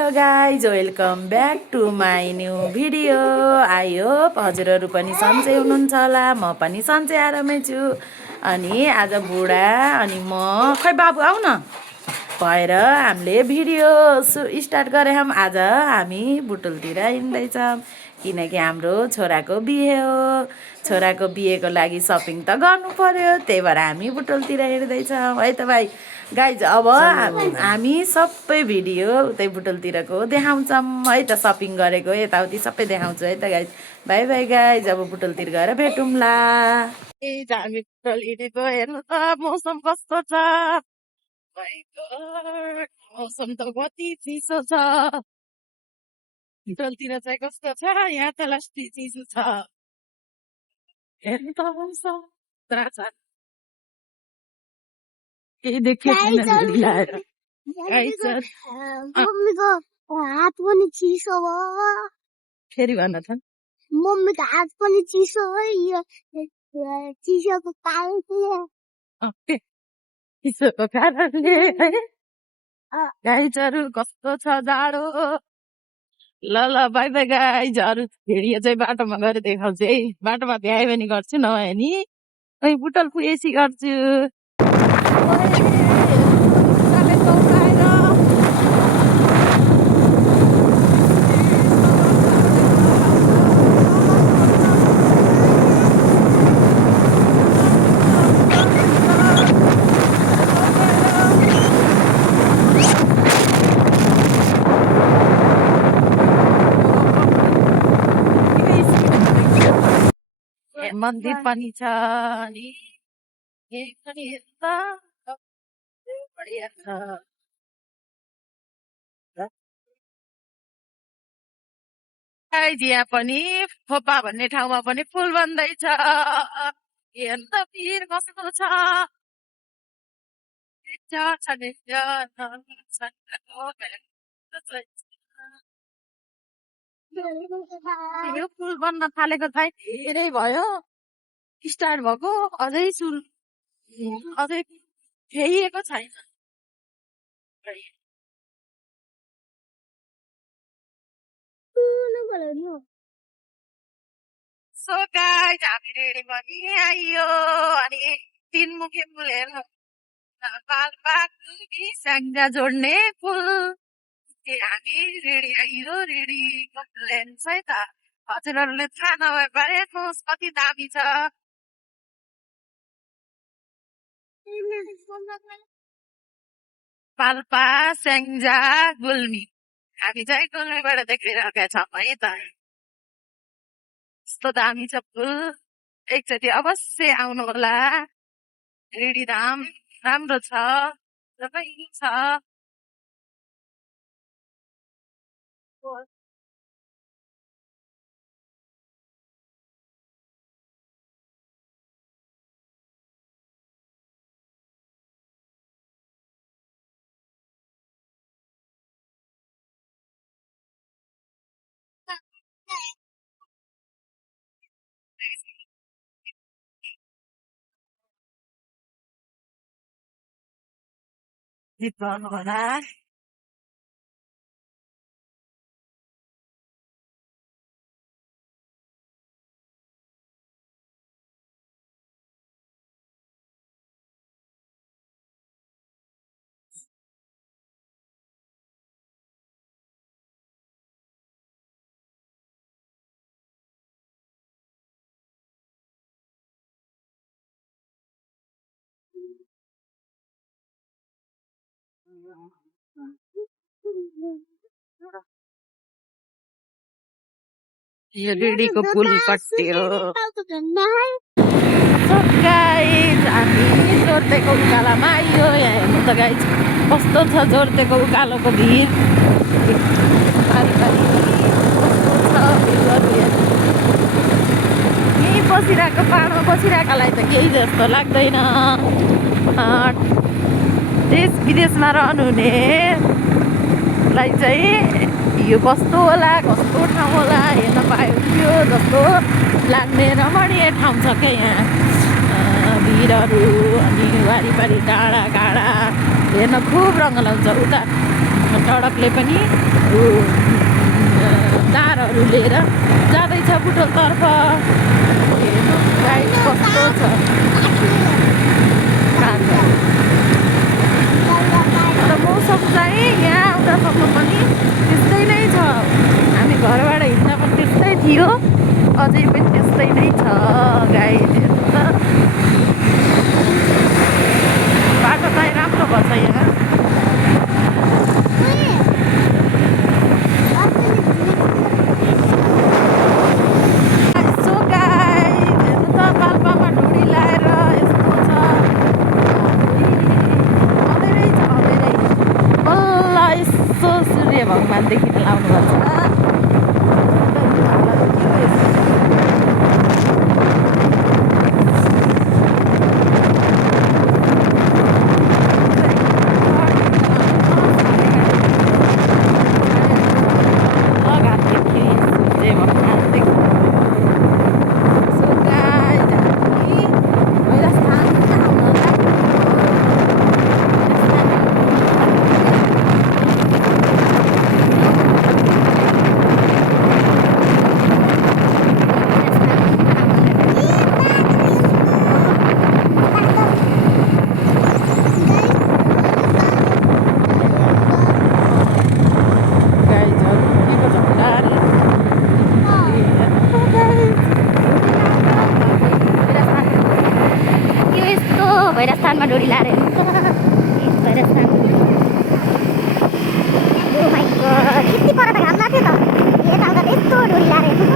Hello guys, welcome back to my new video. I hope हजुरहरू पनि सन्चै हुनुहुन्छ होला, म पनि सन्चै आरामै छु। अनि आज बुढा अनि म खै बाबु आऊ न भएर हामीले भिडियो स्टार्ट गरे हौँ। आज हामी बुटुलतिर हिँड्दैछौँ किनकि हाम्रो छोराको बिहे हो। छोराको बिहेको लागि सपिङ त गर्नु पर्यो, त्यही भएर हामी बुटुलतिर हिँड्दैछौँ है त भाइ। गाइज अब हामी सबै भिडियो उतै बुटुलतिरको देखाउँछौँ है त, सपिङ गरेको यताउति सबै देखाउँछु है त गाइज। बाई बाई गाइज, अब बुटुलतिर गएर भेटौँला। ए हामी बुटुल हिँडेको, हेर्नु त मौसम कस्तो छ। मौसम त कति चिसो छ। बुटुलतिर चाहिँ कस्तो छ, यहाँ त लास्टी चिसो छ। हेर्नु त मौसम केही देखियो छैन लाएर। मम्मीको हात पनि चिसो भयो। फेरि भन्न छ मम्मीको हात पनि चिसो भयो। चिसोको कारणले चिसोको कारणले गाइजहरू कस्तो छ जाडो। ल ल बाई बाई गाइजहरू, भिडियो चाहिँ बाटोमा गएर देखाउँछु है। बाटोमा भ्यायो भने गर्छु, नभए नि खै बुटल पुगेपछि गर्छु। मन्दिर पनि छ अनि पनि यता बढिया छ। यहाँ पनि फोपा भन्ने ठाउँमा पनि पुल बन्दैछ। हेर्नु त भिड कस्तो छ। यो पुल बन्न थालेको चाहिँ धेरै भयो, स्टार्ट भएको अझै अझै फेरिएको छैन। सो गाइज हामी रेडी पनि आइयो अनि तीन मुखे पुल हेर्नु, पाल्पादेखि स्याङ्जा जोड्ने पुल। हामी रेडी आइयो, रेडी लेन्स है त। हजुरहरूले थाहा नभए पारेनुहोस् कति दामी छ। पाल्पा स्याङ्जा गुल्मी, हामी चाहिँ गुल्मीबाट देखिरहेका छौँ है त। यस्तो दामी छ पुल, एकचोटि अवश्य आउनु होला। रेडी धाम राम्रो छ, सबै छ। गीत गाउनु होला। यो रेडीको पुल कट्यो। गाइज हामी जोर्तेको उकालोमा आइयो। यहाँ हेर्नु त गाइज कस्तो छ जोर्तेको उकालोको भिड। यहीँ बसिरहेको पाहाडमा बसिरहेकोलाई त केही जस्तो लाग्दैन। देश विदेशमा रहनुहुनेलाई चाहिँ यो कस्तो होला, कस्तो ठाउँ होला हेर्न पायो थियो जस्तो लाग्ने रमणीय ठाउँ छ क्या यहाँ। भिरहरू अनि वारिपारि डाँडा काँडा हेर्न खुब रङ्गलाउँछ। उता टडकले पनि दारहरू लिएर जाँदैछ बुटोलतर्फ। हेर्नु गाइड कस्तो छ। तर मौसम चाहिँ यहाँ उतासम्म पनि त्यस्तै नै छ। हामी घरबाट हिँड्दा पनि त्यस्तै थियो, अझै पनि त्यस्तै नै छ गाइड। हेर्नु त बाटो चाहिँ राम्रो भएछ यहाँ। सो गाइड हेर्नु त पाल्पामा ढुडी लाएर यस्तो छ। अँधेरै छ, अँधेरै। बल्ल यसो सूर्य भगवान देखिन लाउनु भएको छ। भैरस्थानमा डोरी लाएर हेर्नु त भैरस्थान। ओ माइ गॉड यति पर त घाम लाग्यो त। यता उता यस्तो डोरी लाएर हेर्नु त।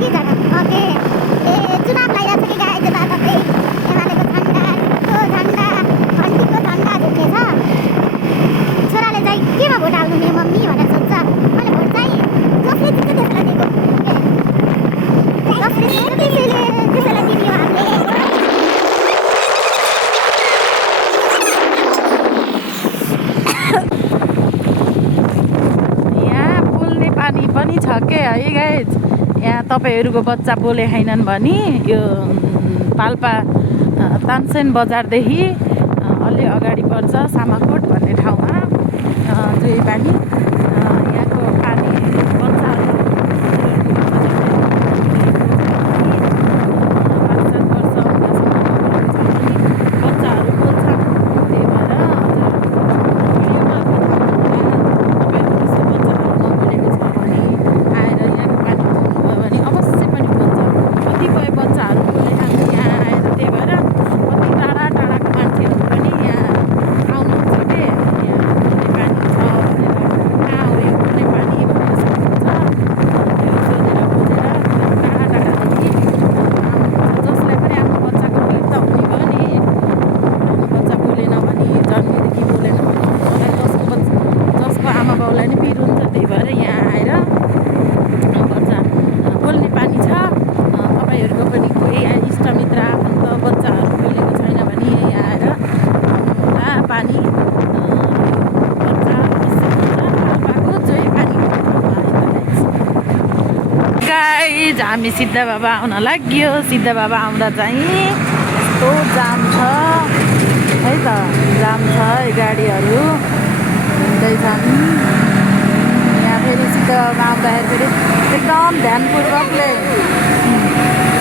के जग्गा ओके ए चुनाव लागिरहेको छ कि गाई जताततै। एमालेको झन्डा ठुलो झन्डा घन्टीको झन्डा झुक्केछ। छोराले चाहिँ केमा भोट हाल्नु नि मम्मी भनेर सोध्छ। मैले भोट चाहिँ जसले जित्छ त्यसलाई दिएको। जसले जित्छ त्यसैलाई दिने हो हामीले। यहाँ बोल्ने पानी पनि छ के है गाइज। यहाँ तपाईँहरूको बच्चा बोले छैनन् भने यो पाल्पा तानसेन बजारदेखि अलि अगाडि पर्छ सामाकोट भन्ने ठाउँमा जुई पानी। यहाँको पानी बच्चाहरू 5-7 वर्ष हुँदासम्म बच्चाहरू बोल्छन्। त्यही भएर भिडियोमा तपाईँहरू त्यस्तो बच्चाहरू नबोलेको छ भने आएर यहाँको पानी बोल्नुभयो भने अवश्य पनि बोल्छ। कतिपय बच्चाहरू बोले हामी यहाँ आएर, त्यही भएर कति टाढा टाढाको मान्छेहरू पनि यहाँ आउनुहुन्छ के। यहाँ बोल्ने पानी छ भनेर कहाँ हो यो बोल्ने पानी भनेर सोध्नुहुन्छ। त्यो सोधेर बुझेर टाढा टाढादेखि आउनुहुन्छ। जसलाई पनि आफ्नो बच्चाको पिर त हुने भयो नि। आफ्नो बच्चा बोलेन भने, जन्मेदेखि बोलेन भने मलाई जसको आमा बाउलाई नै पिर हुन्छ। त्यही भएर यहाँ आएर बच्चा बोल्ने पानी छ। तपाईँहरूको पनि कोही इष्टमित्र आफन्त बच्चाहरू बोलेको छैन भने यही आएर आउनुहोला। पानी बच्चा पाल्पाको जोइ पानी गाइज। हामी सिद्ध बाबा आउन लाग्यो। सिद्ध बाबा आउँदा चाहिँ यस्तो जाम छ है त। जाम छ, गाडीहरू हिँड्दैछन्। यहाँ फेरि सिद्ध बाबा आउँदाखेरि फेरि एकदम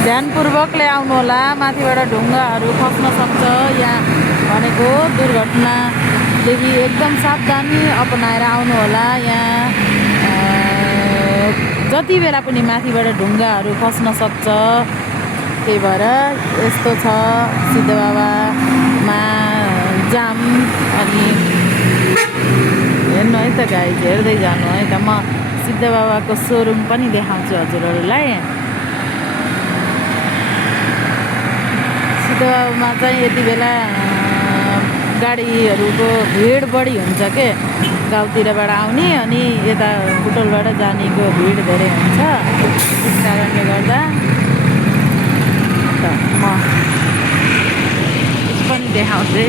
ध्यानपूर्वकले आउनु होला। माथिबाट ढुङ्गाहरू खस्न सक्छ। यहाँ भनेको दुर्घटनादेखि एकदम सावधानी अपनाएर आउनु होला। यहाँ जति बेला पनि माथिबाट ढुङ्गाहरू खस्न सक्छ। त्यही भएर यस्तो छ सिद्ध बाबामा जाम। अनि हेर्नु है त गाइज, हेर्दै जानु है त। म सिद्ध बाबाको सोरुम पनि देखाउँछु हजुरहरूलाई। सिद्ध बाबामा चाहिँ यति बेला गाडीहरूको भिड बढी हुन्छ के, गाउँतिरबाट आउने अनि यता बुटोलबाट जानेको भिड धेरै हुन्छ। त्यस कारणले गर्दा म पनि देखाउँछु।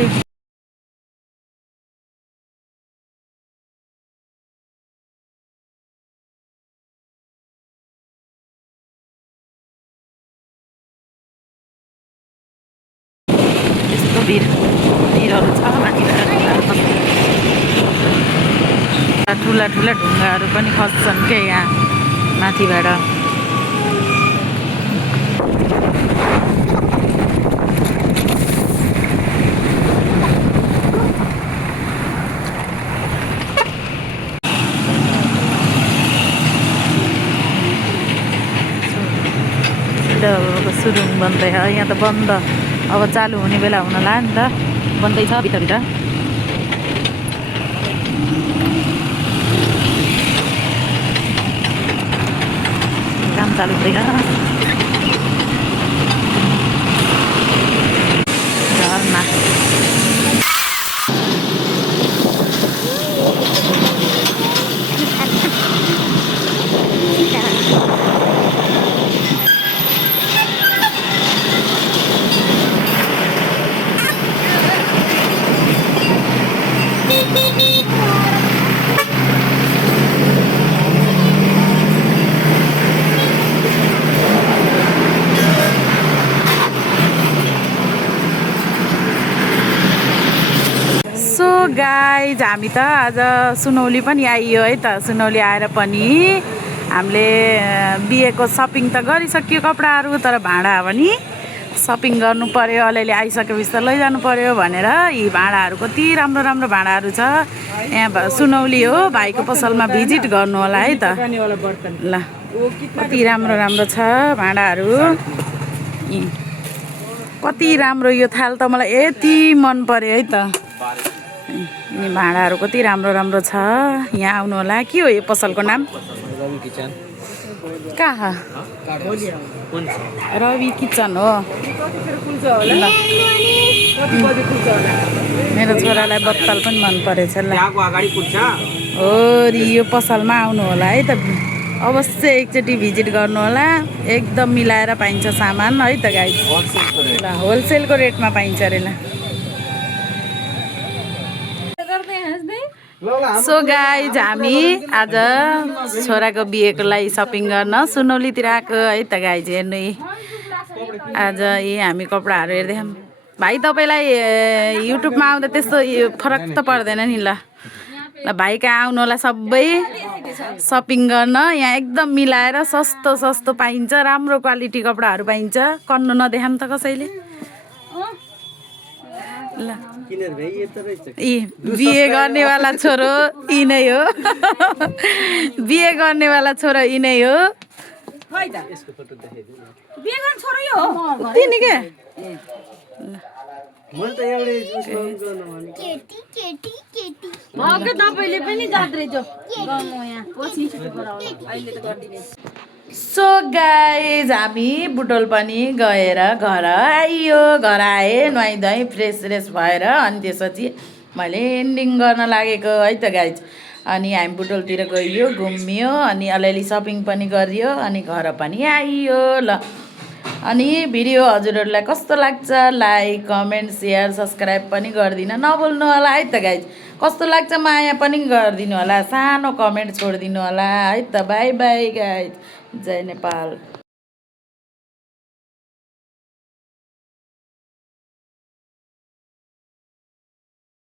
भिरहरू छ माथिबाट ठुला ठुला ढुङ्गाहरू पनि खस्छन् क्या यहाँ माथिबाट सुरुङ बन्दै यहाँ त बन्द अब चालु हुने बेला हुन लाग्यो नि त बन्दैछ भित्रभित्र काम चालु हुँदैन झर्ना गाइज हामी त आज सुनौली पनि आइयो है त सुनौली आएर पनि हामीले बिहेको सपिङ त गरिसकियो कपडाहरू तर भाँडा पनि सपिङ गर्नु पर्यो अलिअलि आइसकेपछि त लैजानु पर्यो भनेर यी भाँडाहरू कति राम्रो राम्रो भाँडाहरू छ यहाँ सुनौली हो भाइको पसलमा भिजिट गर्नु होला है त ल कति राम्रो राम्रो छ भाँडाहरू कति राम्रो यो थाल त मलाई यति मन पर्यो है त यिनी भाँडाहरू कति राम्रो राम्रो छ यहाँ आउनु होला के हो यो पसलको नाम कहाँ रवि किचन हो मेरो छोरालाई बत्तल पनि मन परेछ ल हो यो पसलमा आउनु होला है त अवश्य एकचोटि भिजिट गर्नु होला एकदम मिलाएर पाइन्छ सामान है त गाइस ल होलसेलको रेटमा पाइन्छ अरे ल सो गाइज हामी आज छोराको बिहेको लागि सपिङ गर्न सुनौलीतिर आएको है त गाइज हेर्नु आज यी हामी कपडाहरू हेर्दैछौँ भाइ तपाईँलाई युट्युबमा आउँदा त्यस्तो फरक त पर्दैन नि ल भाइ कहाँ आउनु होला सबै सपिङ गर्न यहाँ एकदम मिलाएर सस्तो सस्तो पाइन्छ राम्रो क्वालिटी कपडाहरू पाइन्छ कन्नु नदेखाऊँ त कसैले ल बिहे गर्नेवाला छोरो यिनै हो बिहे गर्नेवाला छोरो यिनै हो तिनी के सो गाइज हामी बुटोल पनि गएर घर आइयो घर आएँ नुहाइधुवाइ फ्रेस फ्रेस भएर अनि त्यसपछि मैले एन्डिङ गर्न लागेको है त गाइज अनि हामी बुटोलतिर गइयो घुमियो अनि अलिअलि सपिङ पनि गरियो अनि घर पनि आइयो ल अनि भिडियो हजुरहरूलाई कस्तो लाग्छ लाइक कमेन्ट सेयर सब्सक्राइब पनि गरिदिन नभुल्नु होला है त गाइज कस्तो लाग्छ माया पनि गरिदिनु होला सानो कमेन्ट छोडिदिनु होला है त बाई बाई गाइज जय नेपाल।